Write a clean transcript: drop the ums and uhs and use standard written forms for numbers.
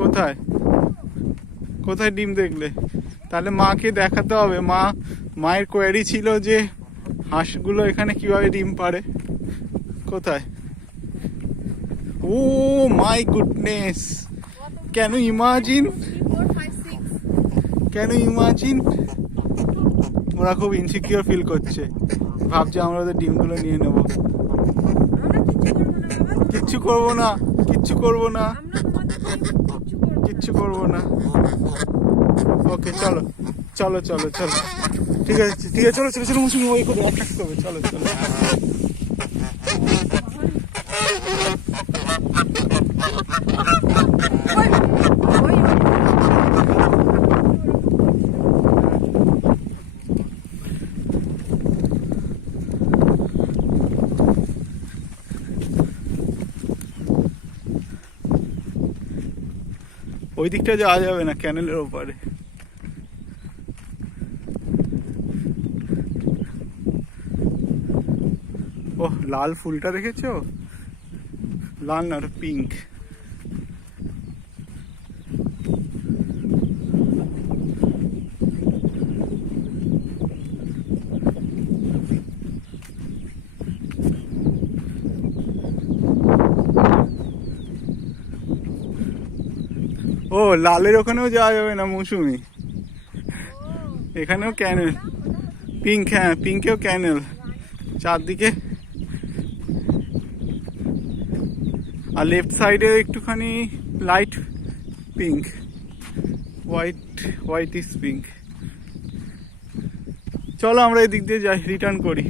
কোথায় কোথায় ডিম দেখলে? তাহলে মাকে দেখাতে হবে। মায়ের কোয়ারি ছিল যে হাঁসগুলো এখানে কিভাবে ডিম পাড়ে। কোথায়? Oh my goodness, can you imagine, can you imagine? ওরা খুব ইনসিকিউর ফিল করছে, ভাবছে আমরা ওদের ডিমগুলো নিয়ে নেবো। কিচ্ছু করবো না, কিচ্ছু করবো না, কিচ্ছু করবো না। ওকে চলো চলো চলো চলো, ঠিক আছে ঠিক আছে, চলো চলো চলো, মুসুমি ওই করে অ্যাটাক করবে, চলো চলো। ওই দিকটা যাওয়া যাবে না, ক্যানেলের ওপারে। ও লাল ফুলটা দেখেছো? লাল না, পিঙ্ক। ও লালের ওখানেও যাওয়া যাবে না মৌসুমি, এখানেও ক্যানেল। পিঙ্ক, হ্যাঁ পিঙ্কেও ক্যানেল চারদিকে। আর লেফট সাইডে একটুখানি light pink, white is pink. চলো আমরা এই দিক দিয়ে যাই, রিটার্ন করি।